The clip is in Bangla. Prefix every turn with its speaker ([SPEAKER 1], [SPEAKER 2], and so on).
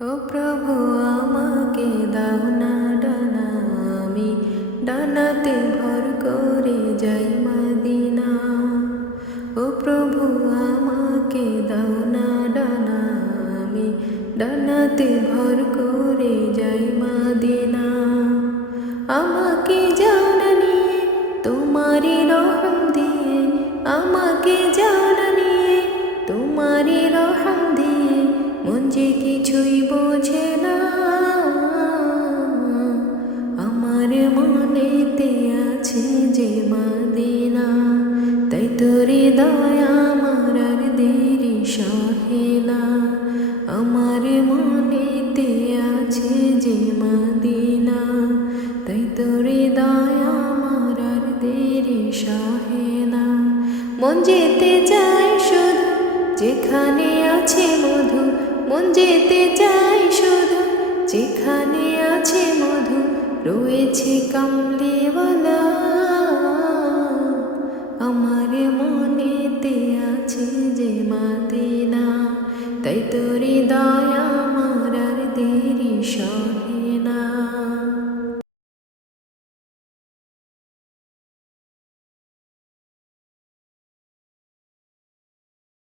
[SPEAKER 1] ও প্রভু, আমাকে দাও না ডানা আমি। ডানাতে ভর করে যাই মাদিনা। ও প্রভু, আমাকে দাও না ডানা আমি। ডানাতে ভর করে যাই মাদিনা। আমাকে জানা নিয়ে, তোমারই রহম দিয়ে আমাকে কিছুই বোঝে না। আমার মনেতে আছে যে মাদিনা তাই তোরে দয়া আমার দেরি সহে না। আমার মনেতে আছে যে মাদিনা তাই তোরে দয়া আমার দেরি সহে না। মন যেতে চায় শুধু যেখানে আছে মধু মন যেতে চাই শুধু, যেখানে আছে মধু, রয়েছে কামলিওয়ালা। আমার মনেতে আছে যে মাতে না তাই তোরি দয়া আমার আর দেরি সহে